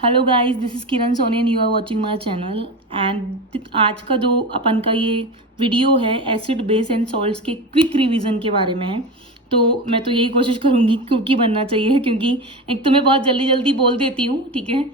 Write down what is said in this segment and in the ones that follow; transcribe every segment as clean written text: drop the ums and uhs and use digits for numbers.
Hello guys, this is Kiran Soni and you are watching my channel. And आज का जो अपन का ये वीडियो है एसिड बेस एंड सॉल्ट्स के क्विक रिवीजन के बारे में है। तो मैं तो यही कोशिश करूँगी क्योंकि बनना चाहिए, क्योंकि एक तो मैं बहुत जल्दी जल्दी बोल देती हूँ, ठीक है।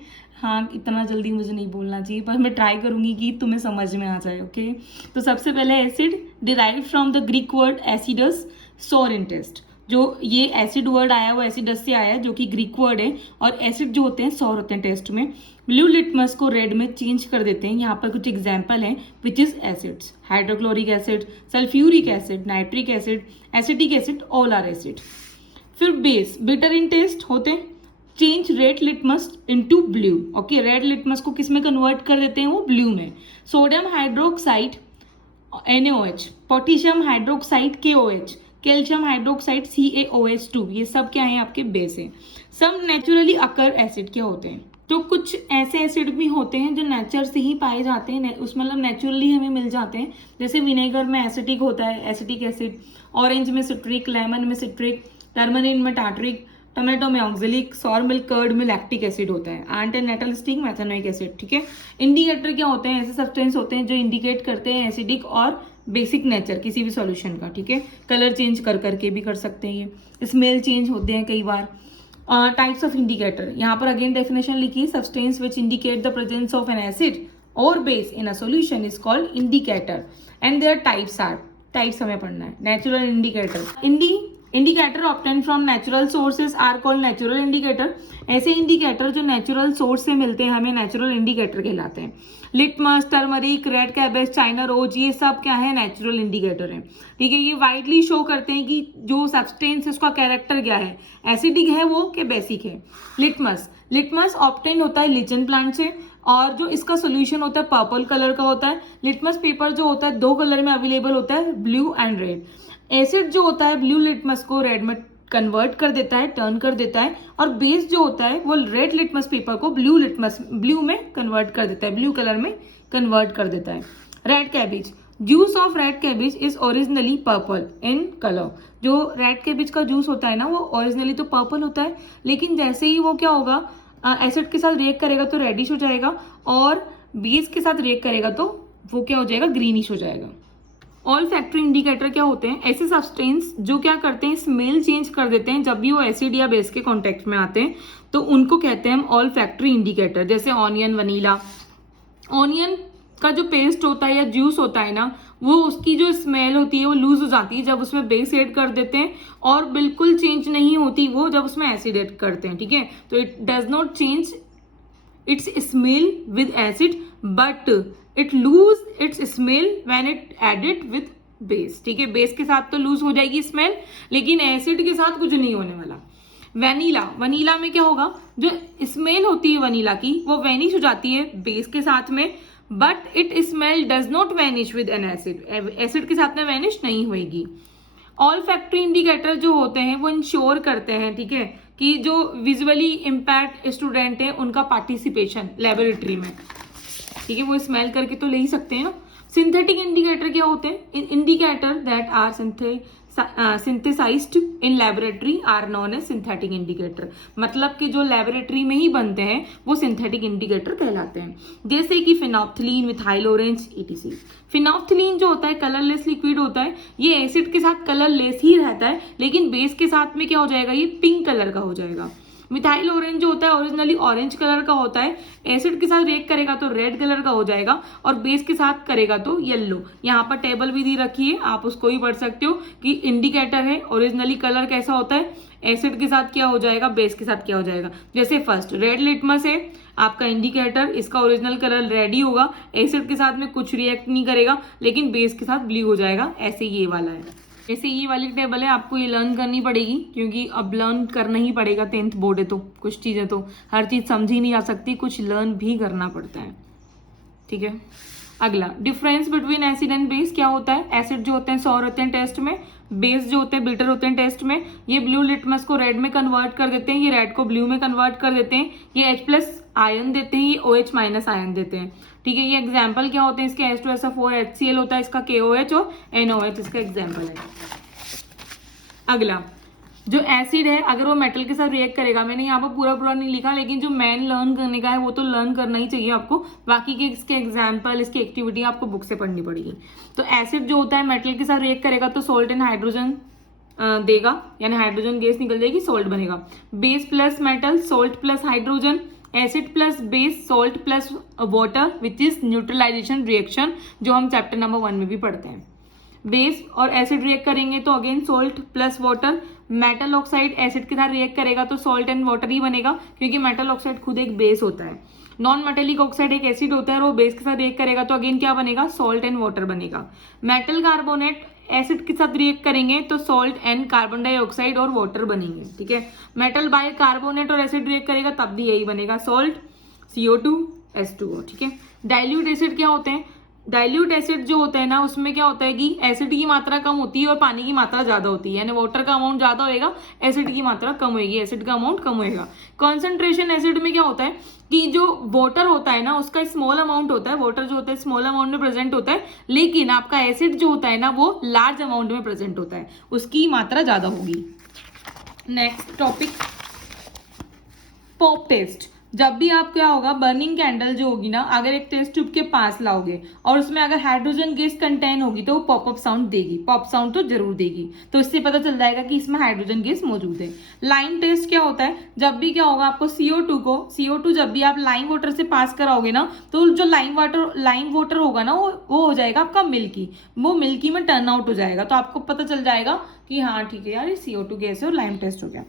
हाँ, इतना जल्दी मुझे नहीं बोलना चाहिए, पर मैं ट्राई करूँगी कि तुम्हें समझ में आ जाए। ओके, तो सबसे पहले acid derive from the Greek word acidus सोर इन टेस्ट। जो ये एसिड वर्ड आया वो एसिडस से आया है, जो कि ग्रीक वर्ड है। और एसिड जो होते हैं सौर होते हैं टेस्ट में। ब्लू लिटमस को रेड में चेंज कर देते हैं। यहाँ पर कुछ एग्जाम्पल हैं which is acids: hydrochloric acid, sulphuric acid, nitric acid, acetic acid, all are acid. फिर बेस बिटर इन टेस्ट होते हैं। Change red litmus into blue. Okay, red litmus को किस में कन्वर्ट कर देते हैं? वो ब्लू में। Sodium hydroxide NaOH, potassium hydroxide KOH, calcium hydroxide CaOH2, ये सब क्या है? आपके बेस है। सम नेचुरली अकर एसिड क्या होते हैं? तो कुछ ऐसे एसिड भी होते हैं जो नेचर से ही पाए जाते हैं, उस मतलब नेचुरली हमें मिल जाते हैं। जैसे विनेगर में एसिटिक होता है, एसिटिक एसिड। ऑरेंज में सिट्रिक, लेमन में सिट्रिक, टर्मरिन में टार्ट्रिक, टोमेटो में ऑक्जेलिक, सॉर मिल्क, कर्ड में लैक्टिक एसिड होता है। एंड नेटलस्टिक मैथेनोइक एसिड, ठीक है। इंडिकेटर क्या होते हैं? ऐसे सब्सटेंस होते हैं जो इंडिकेट करते हैं एसिडिक और बेसिक नेचर किसी भी सॉल्यूशन का, ठीक है। कलर चेंज कर करके भी कर सकते हैं ये। स्मेल चेंज होते हैं कई बार। टाइप्स ऑफ इंडिकेटर, यहाँ पर अगेन डेफिनेशन लिखी: substance which indicate the presence of an acid और base in a solution is called indicator and there types are. Types हमें पढ़ना है। Natural indicator, indicator obtain from natural sources are called natural indicator. ऐसे indicator जो natural source से मिलते हैं हमें नेचुरल इंडिकेटर कहलाते हैं। Litmus, turmeric, red cabbage, China rose, ये सब क्या है? नेचुरल इंडिकेटर है, ठीक है। ये वाइडली शो करते हैं कि जो सब्सटेंस है उसका कैरेक्टर क्या है, एसिडिक है वो कि बेसिक है। लिटमस ऑब्टेन होता है लिचन प्लांट से, और जो इसका सोल्यूशन होता है पर्पल कलर का होता है। लिटमस पेपर जो होता है दो कलर में अवेलेबल होता है, ब्लू एंड रेड। एसिड जो होता है ब्लू लिटमस को रेड में कन्वर्ट कर देता है, टर्न कर देता है। और बेस जो होता है वो रेड लिटमस पेपर को ब्लू में कन्वर्ट कर देता है, ब्लू कलर में कन्वर्ट कर देता है। Red cabbage, juice of red cabbage is originally purple in colour. जो रेड कैबेज का जूस होता है ना, वो ओरिजिनली तो पर्पल होता है, लेकिन जैसे ही वो क्या होगा, एसिड के साथ रिएक्ट करेगा तो रेडिश हो जाएगा, और बेस के साथ रिएक्ट करेगा तो वो क्या हो जाएगा? ग्रीनिश हो जाएगा। ऑल फैक्ट्री इंडिकेटर क्या होते हैं? ऐसे सब्सटेंस जो क्या करते हैं, स्मेल चेंज कर देते हैं जब भी वो एसिड या बेस के कांटेक्ट में आते हैं, तो उनको कहते हैं हम ऑल फैक्ट्री इंडिकेटर। जैसे ऑनियन, वनीला। ऑनियन का जो पेस्ट होता है या जूस होता है ना, वो उसकी जो स्मेल होती है वो लूज हो जाती है जब उसमें बेस ऐड कर देते हैं, और बिल्कुल चेंज नहीं होती वो जब उसमें एसिड ऐड करते हैं, ठीक है। तो it does not change its smell with acid but it lose its smell when it added with base, ठीक है। बेस के साथ तो लूज हो जाएगी स्मेल, लेकिन एसिड के साथ कुछ नहीं होने वाला। वनीला में क्या होगा? जो स्मेल होती है वनीला की वो वैनिश हो जाती है बेस के साथ में, but it smell does not vanish with N acid, acid के साथ में वैनिश नहीं होगी। ऑल फैक्ट्री इंडिकेटर जो होते हैं वो इंश्योर करते हैं, ठीक है, कि जो विजुअली इम्पैक्ट स्टूडेंट है उनका पार्टिसिपेशन लेबोरेटरी में, ठीक है। वो स्मेल करके तो ले ही सकते हैं ना। सिंथेटिक इंडिकेटर क्या होते हैं? Indicator that are synthesised in laboratory are known as synthetic indicator. मतलब कि जो लेबोरेटरी में ही बनते हैं वो सिंथेटिक इंडिकेटर कहलाते हैं। जैसे कि phenolphthalein, methyl orange, etc। Phenolphthalein जो होता है कलरलेस लिक्विड होता है। ये एसिड के साथ कलरलेस ही रहता है, लेकिन बेस के साथ में क्या हो जाएगा? ये पिंक कलर का हो जाएगा। मिथाइल ऑरेंज जो होता है ओरिजिनली ऑरेंज कलर का होता है, एसिड के साथ रिएक्ट करेगा तो रेड कलर का हो जाएगा, और बेस के साथ करेगा तो येलो। यहाँ पर टेबल भी दी रखी है, आप उसको भी पढ़ सकते हो कि इंडिकेटर है ओरिजिनली कलर कैसा होता है, एसिड के साथ क्या हो जाएगा, बेस के साथ क्या हो जाएगा। जैसे फर्स्ट रेड लिटमस है आपका इंडिकेटर, इसका ओरिजिनल कलर रेड ही होगा, एसिड के साथ में कुछ रिएक्ट नहीं करेगा, लेकिन बेस के साथ ब्लू हो जाएगा। ऐसे ये वाला है। जैसे ये वाली टेबल है, आपको ये लर्न करनी पड़ेगी, क्योंकि अब लर्न करना ही पड़ेगा। 10th बोर्ड है तो कुछ चीज़ें तो हर चीज़ समझी नहीं आ सकती, कुछ लर्न भी करना पड़ता है, ठीक है। अगला difference between acid and base क्या होता है? एसिड जो होते हैं सौर होते हैं टेस्ट में, बेस जो होते हैं बिटर होते हैं टेस्ट में। ये ब्लू लिटमस को रेड में कन्वर्ट कर देते हैं, ये रेड को ब्लू में कन्वर्ट कर देते हैं। ये H+ आयन देते हैं, ये OH- आयन देते हैं, ठीक है। ये एग्जाम्पल क्या होते हैं इसके? H2SO4 HCl होता है, इसका KOH और NOH इसका एग्जाम्पल है। अगला जो एसिड है अगर वो मेटल के साथ रिएक्ट करेगा, मैंने यहाँ पर पूरा नहीं लिखा, लेकिन जो मेन लर्न करने का है वो तो लर्न करना ही चाहिए आपको, बाकी के इसके एग्जाम्पल, इसकी एक्टिविटी आपको बुक से पढ़नी पड़ेगी। तो एसिड जो होता है मेटल के साथ रिएक्ट करेगा तो सॉल्ट एंड हाइड्रोजन देगा, यानी हाइड्रोजन गैस निकल जाएगी, सॉल्ट बनेगा। Base plus metal, salt plus hydrogen, acid plus base, salt plus water which is neutralisation reaction, जो हम चैप्टर नंबर 1 में भी पढ़ते हैं। बेस और एसिड रिएक्ट करेंगे तो again salt plus water. Metal oxide acid के साथ रिएक्ट करेगा तो सॉल्ट एंड वाटर ही बनेगा, क्योंकि मेटल ऑक्साइड खुद एक बेस होता है। नॉन मेटेलिक ऑक्साइड एक एसिड होता है और वो बेस के साथ रिएक्ट करेगा तो अगेन क्या बनेगा, सॉल्ट एंड वाटर बनेगा। मेटल कार्बोनेट एसिड के साथ रिएक्ट करेंगे तो सॉल्ट एंड कार्बन डाइऑक्साइड और वाटर बनेंगे, ठीक है। मेटल बाय कार्बोनेट और एसिड रिएक्ट करेगा तब भी यही बनेगा, सॉल्ट, CO2, H2O, ठीक है। डाइल्यूट एसिड क्या होते हैं, डाइल्यूट एसिड जो होता है ना उसमें क्या होता है कि एसिड की मात्रा कम होती है और पानी की मात्रा ज्यादा होती है, यानी वाटर का अमाउंट ज्यादा होएगा, एसिड की मात्रा कम होगी, एसिड का अमाउंट कम होएगा। कॉन्सेंट्रेशन एसिड में क्या होता है कि जो वाटर होता है ना उसका स्मॉल अमाउंट होता है, वाटर जो होता है स्मॉल अमाउंट में प्रेजेंट होता है, लेकिन आपका एसिड जो होता है ना वो लार्ज अमाउंट में प्रेजेंट होता है, उसकी मात्रा ज्यादा होगी। Next topic, pop test. जब भी आप क्या होगा, बर्निंग कैंडल जो होगी ना, अगर एक टेस्ट ट्यूब के पास लाओगे और उसमें अगर हाइड्रोजन गैस कंटेन होगी तो वो पॉपअप साउंड देगी, पॉप साउंड तो जरूर देगी, तो इससे पता चल जाएगा कि इसमें हाइड्रोजन गैस मौजूद है। लाइम टेस्ट क्या होता है, जब भी क्या होगा आपको CO2 जब भी आप लाइम वाटर से पास कराओगे ना तो जो लाइम वाटर होगा ना वो हो जाएगा आपका मिल्की, वो मिल्की में टर्न आउट हो जाएगा, तो आपको पता चल जाएगा कि हाँ ठीक है यार ये CO2 गैस है और लाइम टेस्ट हो गया।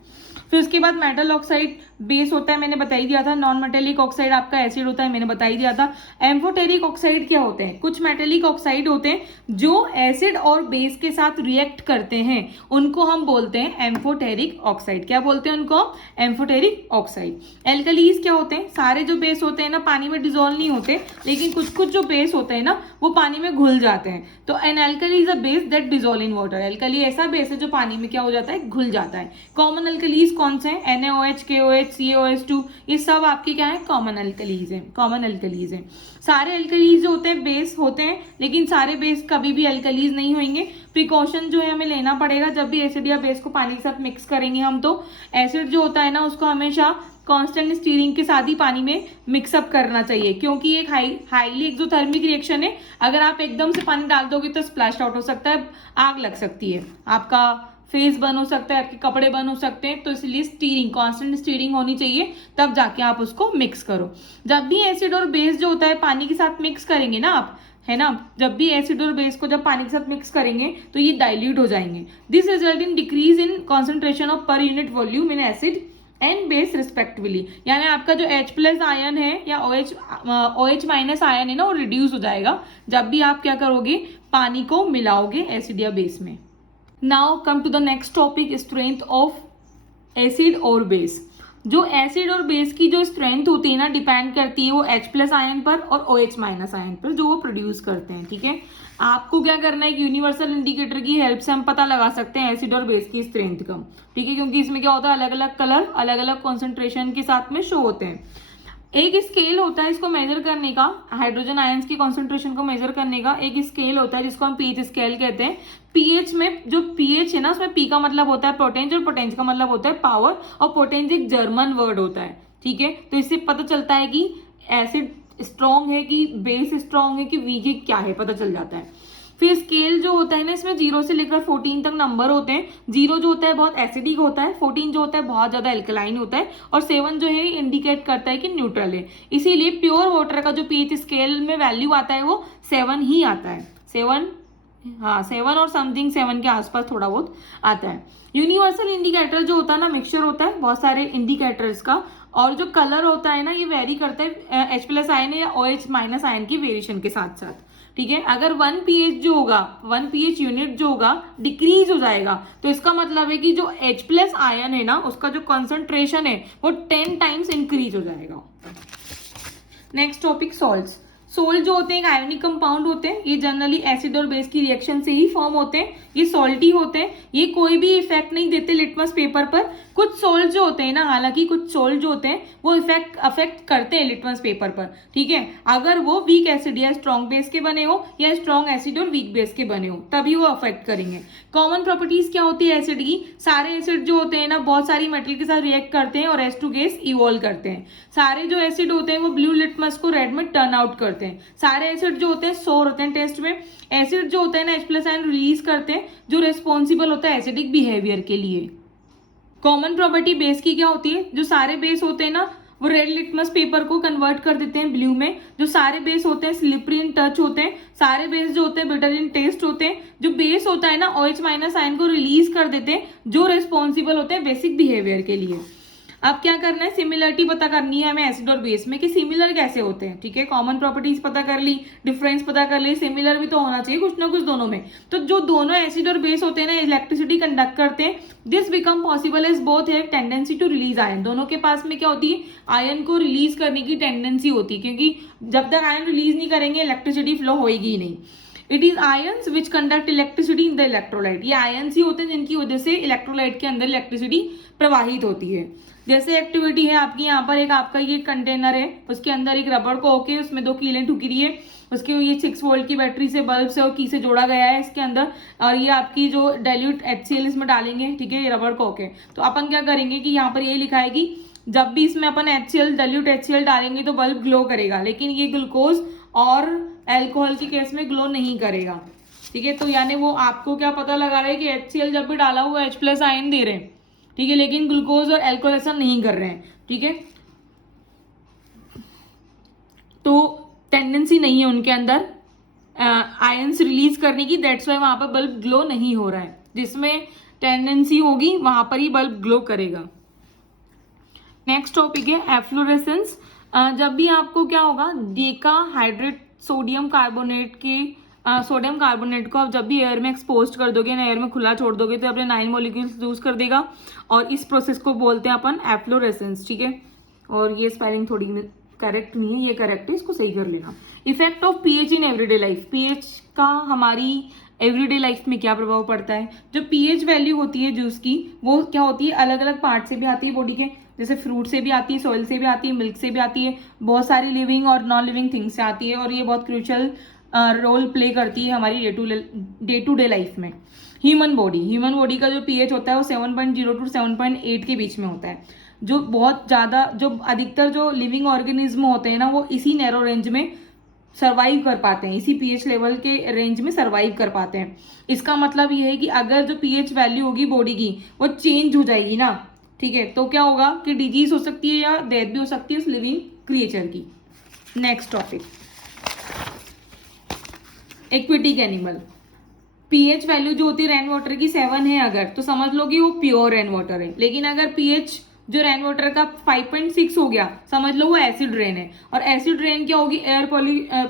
फिर उसके बाद मेटल ऑक्साइड बेस होता है, मैंने बता ही दिया था। नॉन मेटेलिक ऑक्साइड आपका एसिड होता है, मैंने बता ही दिया था। एम्फोटेरिक ऑक्साइड क्या होते हैं, कुछ मेटेलिक ऑक्साइड होते हैं जो एसिड और बेस के साथ रिएक्ट करते हैं, उनको हम बोलते हैं एम्फोटेरिक ऑक्साइड। क्या बोलते हैं उनको, एम्फोटेरिक ऑक्साइड। एल्कलीज क्या होते हैं, सारे जो बेस होते हैं ना पानी में डिजोल्व नहीं होते, लेकिन कुछ जो बेस होते हैं ना वो पानी में घुल जाते हैं, तो an alkali is a base that dissolve in water. Alkali ऐसा बेस है जो पानी में क्या हो जाता है, घुल जाता है। कॉमन एल्कलीज कौन से हैं, NaOH, KOH, COH2, ये सब आपकी क्या है, कॉमन एल्कलीज हैं। सारे एल्कलीज जो होते हैं बेस होते हैं, लेकिन सारे बेस कभी भी एल्कलीज नहीं होंगे। प्रिकॉशन जो है हमें लेना पड़ेगा जब भी एसिड या बेस को पानी के साथ मिक्स करेंगे हम, तो एसिड जो होता है ना उसको हमेशा कांस्टेंट स्टीयरिंग के साथ ही पानी में मिक्सअप करना चाहिए, क्योंकि एक हाईली एक्सोथर्मिक रिएक्शन है। अगर आप एकदम से पानी डाल दोगे तो स्प्लैश आउट हो सकता है, आग लग सकती है, आपका फेस बर्न हो सकता है, आपके कपड़े बर्न हो सकते हैं, तो इसलिए स्टीयरिंग, कांस्टेंट स्टीयरिंग होनी चाहिए, तब जाके आप उसको मिक्स करो। जब भी एसिड और बेस जो होता है पानी के साथ मिक्स करेंगे ना आप, है ना, जब भी एसिड और बेस को जब पानी के साथ मिक्स करेंगे तो ये डाइल्यूट हो जाएंगे। This result in decrease in concentration of per unit volume in acid and base respectively, यानी आपका जो H+ आयन है या OH- आयन है ना वो रिड्यूस हो जाएगा जब भी आप क्या करोगे, पानी को मिलाओगे एसिड या बेस में। Now come to the next topic, strength of acid और बेस। जो एसिड और बेस की जो स्ट्रेंथ होती है ना डिपेंड करती है वो H+ आयन पर और OH- आयन पर जो वो प्रोड्यूस करते हैं, ठीक है। आपको क्या करना है, एक यूनिवर्सल इंडिकेटर की हेल्प से हम पता लगा सकते हैं एसिड और बेस की स्ट्रेंथ का, ठीक है, क्योंकि इसमें क्या होता है अलग अलग कलर अलग अलग कॉन्सेंट्रेशन के साथ में शो होते हैं। एक स्केल होता है इसको मेजर करने का, हाइड्रोजन आयंस की कॉन्सेंट्रेशन को मेजर करने का एक स्केल होता है जिसको हम pH स्केल कहते हैं। pH में जो pH है ना उसमें P का मतलब होता है पोटेंज और पोटेंज का मतलब होता है पावर, और पोटेंज एक जर्मन वर्ड होता है, ठीक है। तो इससे पता चलता है कि एसिड स्ट्रॉन्ग है कि बेस स्ट्रॉन्ग है कि वीक क्या है, पता चल जाता है। फिर स्केल जो होता है ना इसमें 0 से लेकर 14 तक नंबर होते हैं। 0 जो होता है बहुत एसिडिक होता है, 14 जो होता है बहुत ज्यादा एल्कलाइन होता है, और 7 जो है इंडिकेट करता है कि न्यूट्रल है। इसीलिए प्योर वाटर का जो pH स्केल में वैल्यू आता है वो 7 ही आता है, 7 और समथिंग 7 के आसपास थोड़ा बहुत आता है। यूनिवर्सल इंडिकेटर जो होता है ना मिक्सचर होता है बहुत सारे इंडिकेटर्स का, और जो कलर होता है ना ये वेरी करता है H+ आयन या OH- आयन की वेरिएशन के साथ साथ, ठीक है। अगर 1 pH जो होगा, 1 pH यूनिट जो होगा डिक्रीज हो जाएगा, तो इसका मतलब है कि जो H+ आयन है ना उसका जो कॉन्सेंट्रेशन है वो 10 टाइम्स इंक्रीज हो जाएगा। Next topic, salts. सोल्ट जो होते हैं एक आयोनिक कंपाउंड होते हैं, ये जनरली एसिड और बेस की रिएक्शन से ही फॉर्म होते हैं, ये सॉल्टी होते हैं, ये कोई भी इफेक्ट नहीं देते लिटमस पेपर पर। कुछ सोल्ट जो होते हैं ना, हालांकि कुछ सोल्ट जो होते हैं वो अफेक्ट करते हैं लिटमस पेपर पर, ठीक है, अगर वो वीक एसिड या स्ट्रॉन्ग बेस के बने हो या स्ट्रॉन्ग एसिड और वीक बेस के बने हो तभी वो अफेक्ट करेंगे। कॉमन प्रॉपर्टीज क्या होती है एसिड की? सारे एसिड जो होते हैं ना बहुत सारी मेटल के साथ रिएक्ट करते हैं और S2 गैस इवॉल्व करते हैं। सारे जो एसिड होते हैं वो ब्लू लिटमस को रेड में टर्न आउट करते हैं। सारे एसिड जो होते हैं सोर होते हैं टेस्ट में। एसिड जो होता है ना H+ आयन रिलीज करते हैं जो रिस्पॉन्सिबल होता है एसिडिक बिहेवियर के लिए। कॉमन प्रॉपर्टी बेस की क्या होती है? जो सारे बेस होते हैं ना वो रेड लिटमस पेपर को कन्वर्ट कर देते हैं ब्लू में। जो सारे बेस होते हैं स्लिपरी इन टच होते हैं। सारे बेस जो होते हैं बिटर इन टेस्ट होते हैं। जो बेस होता है ना OH- आयन को रिलीज कर देते हैं जो रिस्पॉन्सिबल होते हैं बेसिक बिहेवियर के लिए। अब क्या करना है, सिमिलरिटी पता करनी है हमें एसिड और बेस में कि सिमिलर कैसे होते हैं, ठीक है। कॉमन प्रॉपर्टीज पता कर ली, डिफरेंस पता कर ली, सिमिलर भी तो होना चाहिए कुछ ना कुछ दोनों में। तो जो दोनों एसिड और बेस होते हैं ना इलेक्ट्रिसिटी कंडक्ट करते हैं, this become possible as both have tendency to release ion. दोनों के पास में क्या होती है, आयन को रिलीज करने की टेंडेंसी होती है, क्योंकि जब तक आयन रिलीज नहीं करेंगे इलेक्ट्रिसिटी फ्लो होगी ही नहीं। It is ions which conduct electricity in the electrolyte. ये आयन्स ही होते हैं जिनकी वजह से इलेक्ट्रोलाइट के अंदर इलेक्ट्रिसिटी प्रवाहित होती है। जैसे एक्टिविटी है आपकी, यहाँ पर एक आपका ये कंटेनर है, उसके अंदर एक रबड़ को होके उसमें 2 कीलें ठुकी रही है, उसके ये 6 वोल्ट की बैटरी से बल्ब से और की से जोड़ा गया है इसके अंदर, और ये आपकी जो डाइल्यूट HCl इसमें डालेंगे, ठीक है, ये रबड़ को होके। तो अपन क्या करेंगे कि यहाँ पर ये लिखा है कि जब भी इसमें अपन डाइल्यूट HCl डालेंगे तो बल्ब ग्लो करेगा, लेकिन ये ग्लूकोज और एल्कोहल के केस में ग्लो नहीं करेगा, ठीक है। तो यानी वो आपको क्या पता लगा रहा है कि HCl जब भी डाला हुआ H+ आयन दे रहे हैं, ठीक है, लेकिन ग्लूकोज और एल्कोहल ऐसा नहीं कर रहे हैं, ठीक है। तो टेंडेंसी नहीं है उनके अंदर आयंस रिलीज करने की, दैट्स वाई वहां पर बल्ब ग्लो नहीं हो रहा है। जिसमें टेंडेंसी होगी वहां पर ही बल्ब ग्लो करेगा। नेक्स्ट टॉपिक है एफ्लोरेसेंस। जब भी आपको क्या होगा, डेका हाइड्रेट सोडियम कार्बोनेट को आप जब भी एयर में एक्सपोज कर दोगे ना, एयर में खुला छोड़ दोगे तो अपने 9 मॉलिक्यूल्स लूज कर देगा, और इस प्रोसेस को बोलते हैं अपन एफ्लोरेसेंस, ठीक है। और ये स्पेलिंग थोड़ी करेक्ट नहीं है, ये करेक्ट है, इसको सही कर लेना। Effect of pH in everyday life. PH का हमारी एवरीडे लाइफ में क्या प्रभाव पड़ता है? जो पीएच वैल्यू होती है जूस की, वो क्या होती है, अलग अलग पार्ट से भी आती है बॉडी के, जैसे फ्रूट से भी आती है, सॉइल से भी आती है, मिल्क से भी आती है, बहुत सारी लिविंग और नॉन लिविंग थिंग्स से आती है, और ये बहुत क्रूशियल रोल प्ले करती है हमारी डे टू डे लाइफ में। ह्यूमन बॉडी का जो पीएच होता है वो 7.0 टू 7.8 के बीच में होता है। जो बहुत ज्यादा, जो अधिकतर जो लिविंग ऑर्गेनिज्म होते हैं ना वो इसी नैरो रेंज में सर्वाइव कर पाते हैं, इसी पीएच लेवल के रेंज में सर्वाइव कर पाते हैं। इसका मतलब ये है कि अगर जो पीएच वैल्यू होगी बॉडी की वो चेंज हो जाएगी ना, ठीक है, तो क्या होगा कि डिजीज हो सकती है या डेथ भी हो सकती है उस लिविंग क्रिएचर की। Next topic, aquatic animal. PH value जो होती है रेन वाटर की 7 है अगर, तो समझ लो कि वो प्योर रेन वाटर है। लेकिन अगर पीएच जो रेन वाटर का 5.6 हो गया, समझ लो वो एसिड रेन है। और एसिड रेन क्या होगी, एयर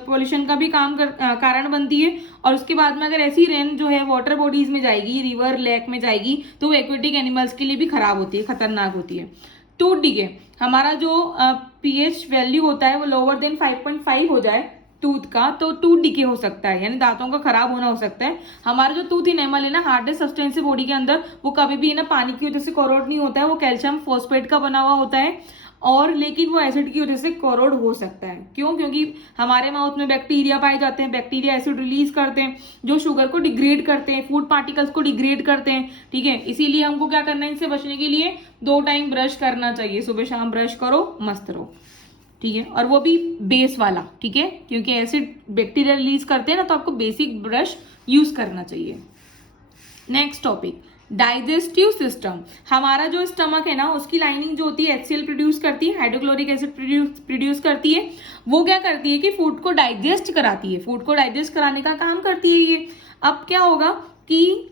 पॉल्यूशन का भी कारण बनती है। और उसके बाद में अगर ऐसी रेन जो है वाटर बॉडीज में जाएगी, रिवर लेक में जाएगी, तो वो एक्वेटिक एनिमल्स के लिए भी खराब होती है, खतरनाक होती है। टूथ डिके, हमारा जो पीएच वैल्यू होता है वो लोअर देन 5.5 हो जाए टूथ का, तो टूथ डिके हो सकता है, यानी दांतों का खराब होना हो सकता है। हमारा जो टूथ इनेमल है ना, हार्डेस्ट सब्सटेंस है बॉडी के अंदर, वो कभी भी ना पानी की वजह से कोरोड नहीं होता है, वो कैल्शियम फॉस्फेट का बना हुआ होता है। और लेकिन वो एसिड की वजह से कोरोड हो सकता है। क्यों? क्योंकि हमारे माउथ में बैक्टीरिया पाए जाते हैं, बैक्टीरिया एसिड रिलीज करते हैं जो शुगर को डिग्रेड करते हैं, फूड पार्टिकल्स को डिग्रेड करते हैं, ठीक है। इसीलिए हमको क्या करना है, इनसे बचने के लिए 2 टाइम ब्रश करना चाहिए, सुबह शाम ब्रश करो, मस्त रहो, ठीक है। और वो भी बेस वाला, ठीक है, क्योंकि एसिड बैक्टीरिया रिलीज करते हैं ना, तो आपको बेसिक ब्रश यूज करना चाहिए। Next topic, digestive system. हमारा जो स्टमक है ना, उसकी लाइनिंग जो होती है HCl प्रोड्यूस करती है, हाइड्रोक्लोरिक एसिड प्रोड्यूस करती है। वो क्या करती है कि फूड को डाइजेस्ट कराती है, फूड को डाइजेस्ट कराने का काम करती है ये। अब क्या होगा कि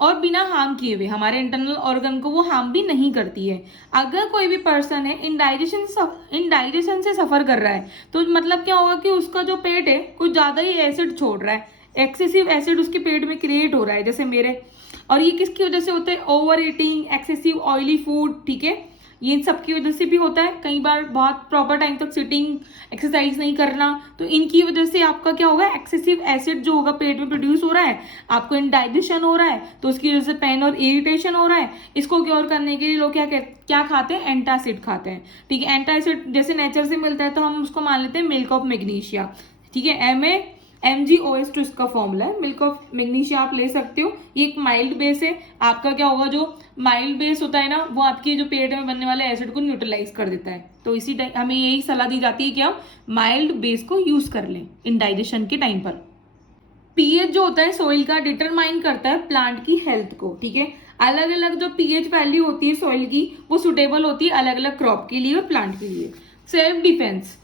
और बिना हार्म किए हुए, हमारे इंटरनल ऑर्गन को वो हार्म भी नहीं करती है। अगर कोई भी पर्सन है इनडाइजेशन से सफर कर रहा है, तो मतलब क्या होगा कि उसका जो पेट है कुछ ज्यादा ही एसिड छोड़ रहा है, एक्सेसिव एसिड उसके पेट में क्रिएट हो रहा है, जैसे मेरे। और ये किसकी वजह से होता है? Over eating, excessive oily food, ठीक है, ये इन सब की वजह से भी होता है, कई बार बहुत प्रॉपर टाइम तक सिटिंग, एक्सरसाइज नहीं करना, तो इनकी वजह से आपका क्या होगा, एक्सेसिव एसिड जो होगा पेट में प्रोड्यूस हो रहा है, आपको इंडाइजेशन हो रहा है, तो उसकी वजह से पेन और इरिटेशन हो रहा है। इसको क्योर करने के लिए लोग क्या खाते हैं, एंटासिड खाते हैं। ठीक है, एंटासिड जैसे नेचर से मिलता है तो हम उसको मान लेते हैं मिल्क ऑफ मैग्नीशिया। ठीक है, MgOH2 इसका फॉर्मूला है, मिल्क ऑफ मैग्नीशिया आप ले सकते हो। ये एक माइल्ड बेस है। आपका क्या होगा, जो माइल्ड बेस होता है ना, वो आपके जो पेट में बनने वाले एसिड को न्यूट्रलाइज कर देता है। तो इसी टाइम हमें यही सलाह दी जाती है कि आप माइल्ड बेस को यूज कर लें इंडाइजेशन के टाइम पर। पीएच जो होता है सॉइल का डिटरमाइन करता है प्लांट की हेल्थ को। ठीक है, अलग अलग जो पीएच वैल्यू होती है सॉइल की, वो सुटेबल होती है अलग अलग क्रॉप के लिए और प्लांट के लिए। सेल्फ डिफेंस,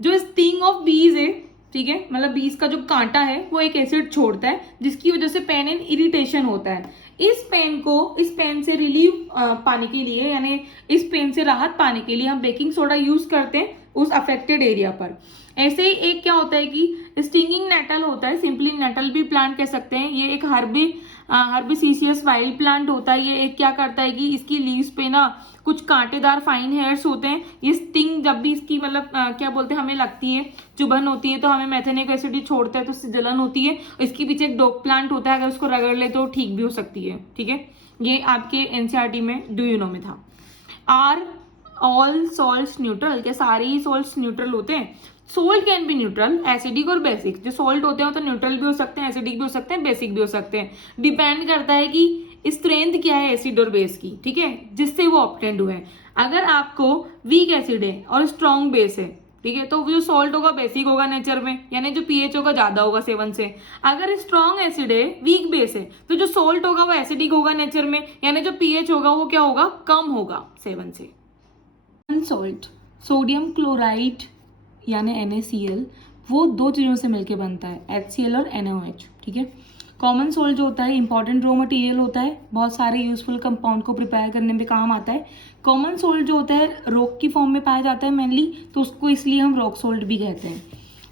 जो स्टिंग ऑफ बीज है, ठीक है, मतलब बीज का जो कांटा है वो एक एसिड छोड़ता है जिसकी वजह से पेन एंड इरिटेशन होता है। इस पेन से रिलीफ पाने के लिए, यानी इस पेन से राहत पाने के लिए हम बेकिंग सोडा यूज करते हैं उस अफेक्टेड एरिया पर। ऐसे ही एक क्या होता है कि स्टिंगिंग नेटल होता है, सिंपली नेटल भी प्लांट कह सकते हैं। ये एक हर्बिसीसियस वाइल्ड प्लांट होता है। ये एक क्या करता है कि इसकी लीव्स पे ना कुछ कांटेदार फाइन हेयर्स होते हैं। ये स्टिंग जब भी इसकी मतलब क्या बोलते हैं, हमें लगती है, चुभन होती है, तो हमें मेथेनिक एसिड छोड़ता है तो उससे जलन होती है। इसके पीछे एक डॉग प्लांट होता है, अगर उसको रगड़ ले तो ठीक भी हो सकती है। ठीक है, ये आपके एनसीईआरटी में डू यू नो में था। आर ऑल सॉल्ट्स न्यूट्रल, क्या सारे ही सॉल्ट्स न्यूट्रल होते हैं? Salt can be neutral, acidic और बेसिक। जो सॉल्ट होते हैं तो न्यूट्रल भी हो सकते हैं, एसिडिक भी हो सकते हैं, बेसिक भी हो सकते हैं। डिपेंड करता है कि स्ट्रेंथ क्या है एसिड और बेस की, ठीक है, जिससे वो ऑब्टेंड हुए हैं। अगर आपको वीक एसिड है और स्ट्रॉन्ग बेस है, ठीक है, तो जो सॉल्ट होगा बेसिक होगा नेचर में, यानी जो पीएच होगा ज्यादा होगा 7 से। अगर स्ट्रॉन्ग एसिड है, वीक बेस है, तो जो सॉल्ट होगा वो एसिडिक होगा नेचर में, यानी जो पीएच होगा वो क्या होगा, कम होगा 7 से। सॉल्ट, सोडियम क्लोराइड यानी NaCl, वो दो चीज़ों से मिलके बनता है, HCl और NaOH। ठीक है, कॉमन सोल्ट जो होता है इंपॉर्टेंट रॉ मटेरियल होता है, बहुत सारे यूजफुल कंपाउंड को प्रिपेयर करने में काम आता है। कॉमन सोल्ट जो होता है रॉक की फॉर्म में पाया जाता है मेनली, तो उसको इसलिए हम रॉक सोल्ट भी कहते हैं।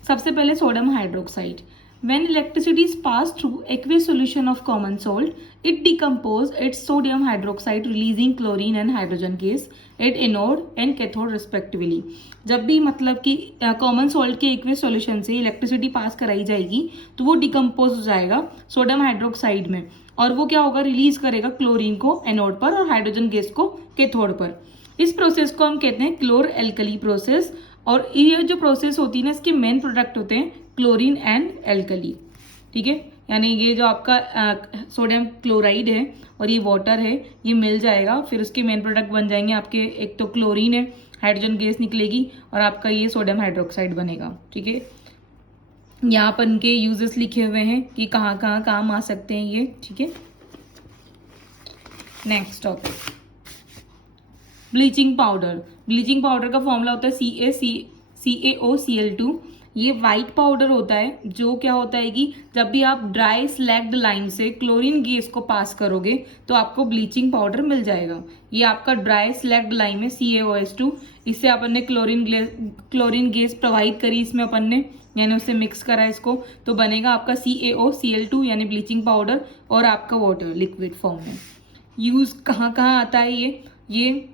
सबसे पहले sodium hydroxide. When electricity is passed through aqueous solution of common salt, it decomposes its sodium hydroxide, releasing chlorine and hydrogen gas at anode and cathode respectively. जब भी मतलब कि कॉमन सॉल्ट के एक्वेस सॉल्यूशन से electricity pass कराई जाएगी तो वो डिकम्पोज हो जाएगा सोडियम हाइड्रोक्साइड में, और वो क्या होगा, रिलीज करेगा क्लोरीन को एनोड पर और हाइड्रोजन गैस को कैथोड पर। इस प्रोसेस को हम कहते हैं क्लोर एल्कली प्रोसेस। और ये जो प्रोसेस होती है ना, इसके मेन प्रोडक्ट होते हैं क्लोरीन एंड एल्कली। ठीक है, यानी ये जो आपका सोडियम क्लोराइड है और ये वाटर है, ये मिल जाएगा, फिर उसके मेन प्रोडक्ट बन जाएंगे आपके, एक तो क्लोरीन है, हाइड्रोजन गैस निकलेगी और आपका ये सोडियम हाइड्रोक्साइड बनेगा। ठीक है, यहाँ पर इनके यूजेस लिखे हुए हैं कि कहाँ कहाँ काम आ सकते हैं ये। ठीक है, next topic, bleaching powder. Bleaching powder का फॉर्मूला होता है CaOCl2। ये वाइट पाउडर होता है, जो क्या होता है कि जब भी आप ड्राई स्लैग्ड लाइम से क्लोरीन गैस को पास करोगे तो आपको ब्लीचिंग पाउडर मिल जाएगा। ये आपका ड्राई स्लैग्ड लाइम है CaOH2, इससे अपन ने क्लोरीन गैस प्रोवाइड करी इसमें अपन ने, यानी उससे मिक्स करा इसको, तो बनेगा आपका CaOCl2 यानी ब्लीचिंग पाउडर, और आपका वाटर लिक्विड फॉर्म में। यूज कहाँ कहाँ आता है ये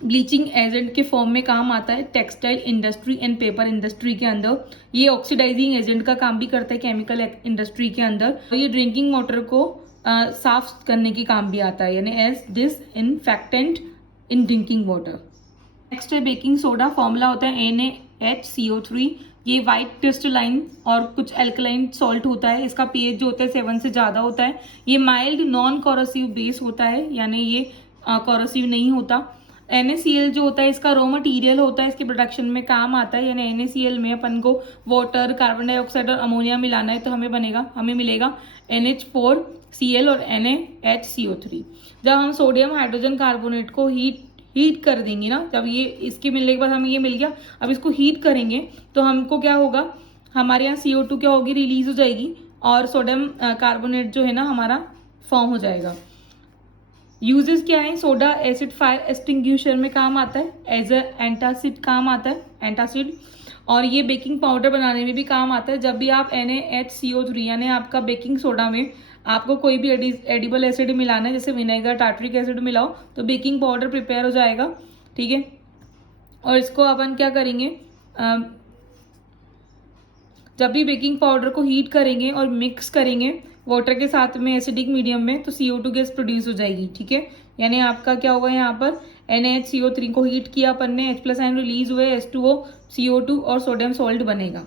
ब्लीचिंग एजेंट के फॉर्म में काम आता है textile industry and paper industry के अंदर। ये ऑक्सीडाइजिंग एजेंट का काम भी करता है केमिकल इंडस्ट्री के अंदर। ये ड्रिंकिंग वाटर को साफ करने के काम भी आता है, यानी as disinfectant in drinking water. Next है बेकिंग सोडा। फॉर्मूला होता है NaHCO3। ये वाइट क्रिस्टलाइन और कुछ एल्कलाइन सॉल्ट होता है। इसका pH जो होता है 7 से ज़्यादा होता है। ये माइल्ड नॉन कोरोसिव बेस होता है, यानी ये कोरोसिव नहीं होता। NaCl जो होता है इसका रॉ मटेरियल होता है, इसके प्रोडक्शन में काम आता है। यानी NaCl में अपन को वाटर, कार्बन डाइऑक्साइड और अमोनिया मिलाना है तो हमें मिलेगा NH4Cl और NaHCO3। जब हम सोडियम हाइड्रोजन कार्बोनेट को हीट कर देंगे ना, जब ये इसके मिलने के बाद हमें ये मिल गया, अब इसको हीट करेंगे तो हमको क्या होगा, हमारे यहाँ CO2 क्या होगी, रिलीज हो जाएगी, और सोडियम कार्बोनेट जो है ना हमारा फॉर्म हो जाएगा। यूजेस क्या है, सोडा एसिड फायर एक्सटिंग्विशर में काम आता है, एज अ एंटासिड काम आता है, एंटासिड। और ये बेकिंग पाउडर बनाने में भी काम आता है। जब भी आप NaHCO3 यानी आपका बेकिंग सोडा में आपको कोई भी एडिबल एसिड मिलाना है, जैसे विनेगर, टार्टरिक एसिड मिलाओ तो बेकिंग पाउडर प्रिपेयर हो जाएगा। ठीक है। और इसको अपन क्या करेंगे, जब भी बेकिंग पाउडर को हीट करेंगे और मिक्स करेंगे वाटर के साथ में एसिडिक मीडियम में, तो CO2 गैस प्रोड्यूस हो जाएगी। ठीक है, यानी आपका क्या होगा, यहाँ पर NaHCO3 को हीट किया अपन ने, H+ आयन रिलीज हुए, H2O, CO2 और सोडियम सॉल्ट बनेगा।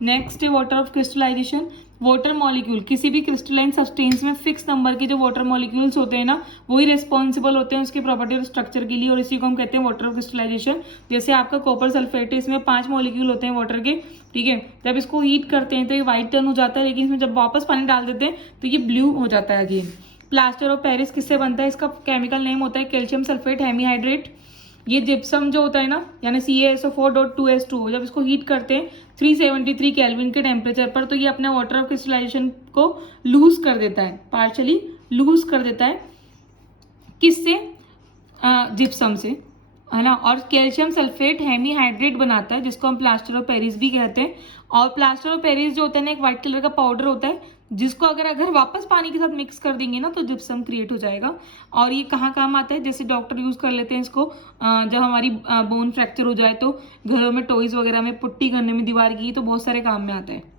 नेक्स्ट है water of crystallisation. Water molecule, किसी भी क्रिस्टलाइन सब्सटेंस में फिक्स नंबर के जो वाटर मॉलिक्यूल्स होते हैं ना, वही रिस्पॉन्सिबल होते हैं उसके प्रॉपर्टी और स्ट्रक्चर के लिए, और इसी को हम कहते हैं वाटर ऑफ क्रिस्टलाइजेशन। जैसे आपका कॉपर सल्फेट है, इसमें 5 मॉलिक्यूल होते हैं वाटर के। ठीक है, जब इसको हीट करते हैं तो ये व्हाइट टर्न हो जाता है, लेकिन इसमें जब वापस पानी डाल देते हैं तो ये ब्लू हो जाता है अगेन। प्लास्टर ऑफ पेरिस किससे बनता है, इसका केमिकल नेम होता है कैल्शियम सल्फेट हेमीहाइड्रेट। ये जिप्सम जो होता है ना, यानी CaSO4.2H2O, जब इसको हीट करते हैं 373 केल्विन के टेम्परेचर पर, तो ये अपने वाटर ऑफ क्रिस्टलाइजेशन को लूज कर देता है, पार्शली लूज कर देता है। किससे, जिप्सम से, है ना। और कैल्शियम सल्फेट हेमीहाइड्रेट बनाता है, जिसको हम प्लास्टर ऑफ पेरिस भी कहते हैं। और प्लास्टर ऑफ पेरिस जो होता है ना, एक व्हाइट कलर का पाउडर होता है, जिसको अगर वापस पानी के साथ मिक्स कर देंगे ना, तो जिप्सम क्रिएट हो जाएगा। और ये कहाँ काम आता है, जैसे डॉक्टर यूज कर लेते हैं इसको जब हमारी बोन फ्रैक्चर हो जाए, तो घरों में टॉयज वगैरह में पुट्टी करने में दीवार की, तो बहुत सारे काम में आता है।